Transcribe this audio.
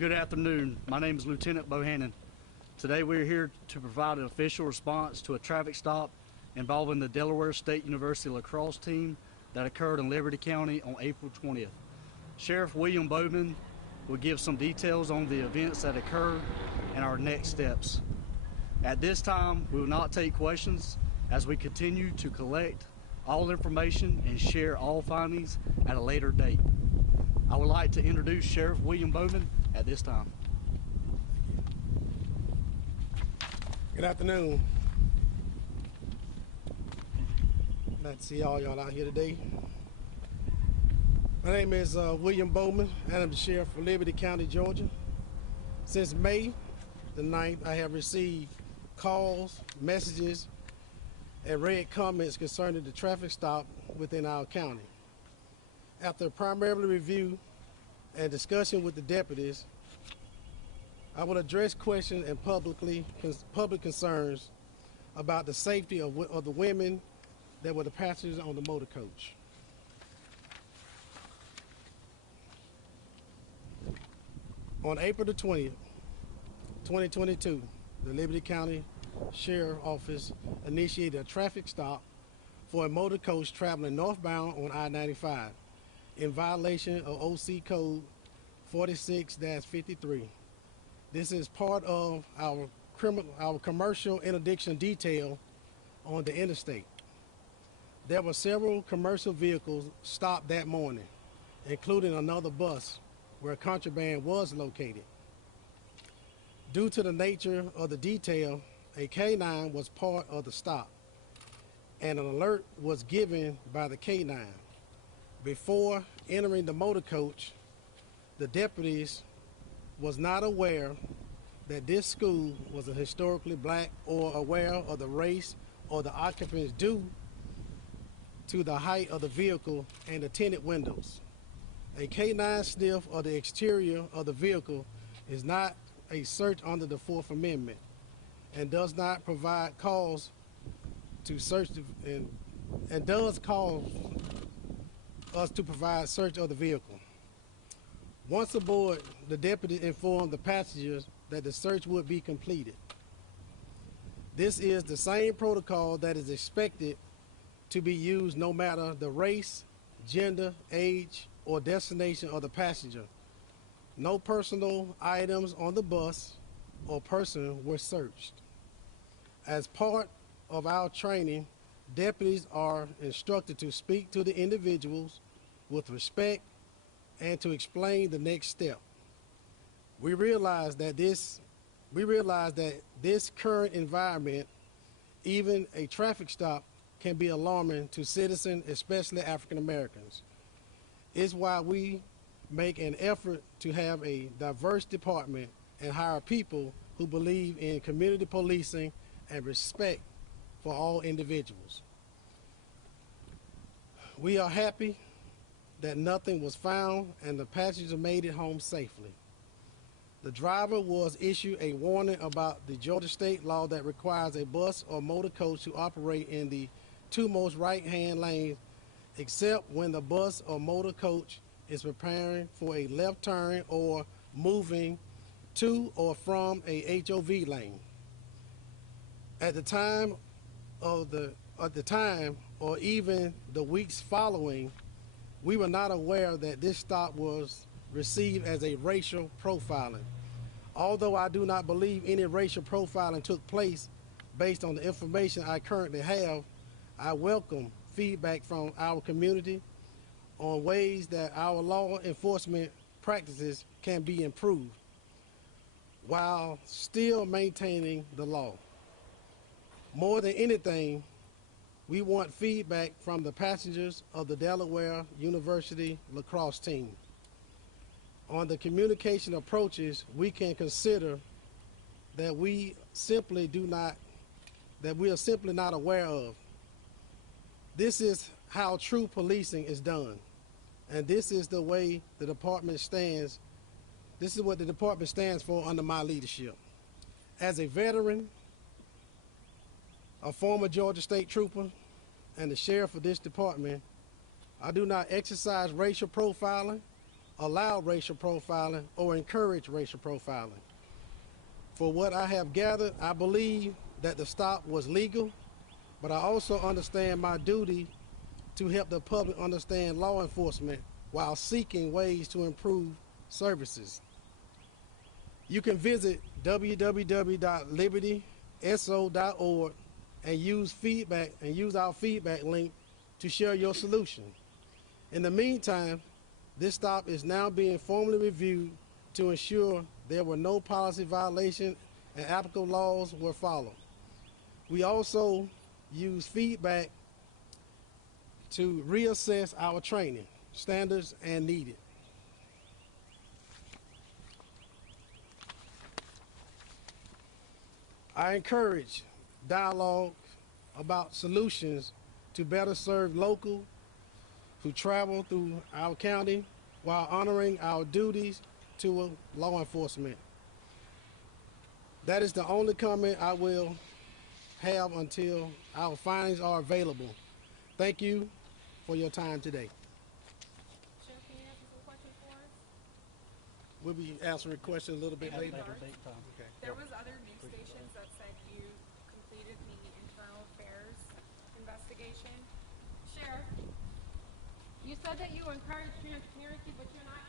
Good afternoon. My name is Lieutenant Bohannon. Today we are here to provide an official response to a traffic stop involving the Delaware State University lacrosse team that occurred in Liberty County on April 20th. Sheriff William Bowman will give some details on the events that occurred and our next steps. At this time, we will not take questions as we continue to collect all information and share all findings at a later date. I would like to introduce Sheriff William Bowman at this time. Good afternoon. Glad to see all y'all out here today. My name is William Bowman, and I'm the Sheriff for Liberty County, Georgia. Since May the 9th, I have received calls, messages, and read comments concerning the traffic stop within our county. After primarily review and discussion with the deputies, I will address questions and public concerns about the safety of the women that were the passengers on the motor coach. On April the 20th, 2022, the Liberty County Sheriff Office initiated a traffic stop for a motor coach traveling northbound on I-95 in violation of OC Code 46-53. This is part of our commercial interdiction detail on the interstate. There were several commercial vehicles stopped that morning, including another bus where contraband was located. Due to the nature of the detail, a K-9 was part of the stop, and an alert was given by the K-9. Before entering the motor coach, the deputies was not aware that this school was a historically black or aware of the race or the occupants due to the height of the vehicle and the tinted windows. A K-9 sniff of the exterior of the vehicle is not a search under the Fourth Amendment and does not provide cause to search and does cause us to provide search of the vehicle. Once aboard, the deputy informed the passengers that the search would be completed. This is the same protocol that is expected to be used no matter the race, gender, age, or destination of the passenger. No personal items on the bus or person were searched. As part of our training, deputies are instructed to speak to the individuals with respect and to explain the next step. We realize that this current environment, even a traffic stop, can be alarming to citizens, especially African Americans. It's why we make an effort to have a diverse department and hire people who believe in community policing and respect for all individuals. We are happy that nothing was found and the passenger made it home safely. The driver was issued a warning about the Georgia state law that requires a bus or motor coach to operate in the two most right-hand lanes, except when the bus or motor coach is preparing for a left turn or moving to or from a HOV lane. At the time or even the weeks following, we were not aware that this stop was received as a racial profiling. Although I do not believe any racial profiling took place based on the information I currently have, I welcome feedback from our community on ways that our law enforcement practices can be improved while still maintaining the law. More than anything, we want feedback from the passengers of the Delaware University lacrosse team on the communication approaches we can consider that we are simply not aware of. This is how true policing is done, and this is the way the department stands. This is what the department stands for under my leadership. As a veteran, a former Georgia State trooper, and the sheriff of this department, I do not exercise racial profiling allow racial profiling or encourage racial profiling. For what I have gathered, I believe that the stop was legal, but I also understand my duty to help the public understand law enforcement while seeking ways to improve services. You can visit www.libertyso.org and use our feedback link to share your solution. In the meantime, this stop is now being formally reviewed to ensure there were no policy violations and applicable laws were followed. We also use feedback to reassess our training standards and needed. I encourage dialogue about solutions to better serve local who travel through our county while honoring our duties to law enforcement. That is the only comment I will have until our findings are available. Thank you for your time today. Sheriff, can you answer some questions for us? We'll be answering questions a little bit later. Okay. There was other news stations that said you completed the internal affairs investigation. Sheriff, you said that you encourage transparency, but you're not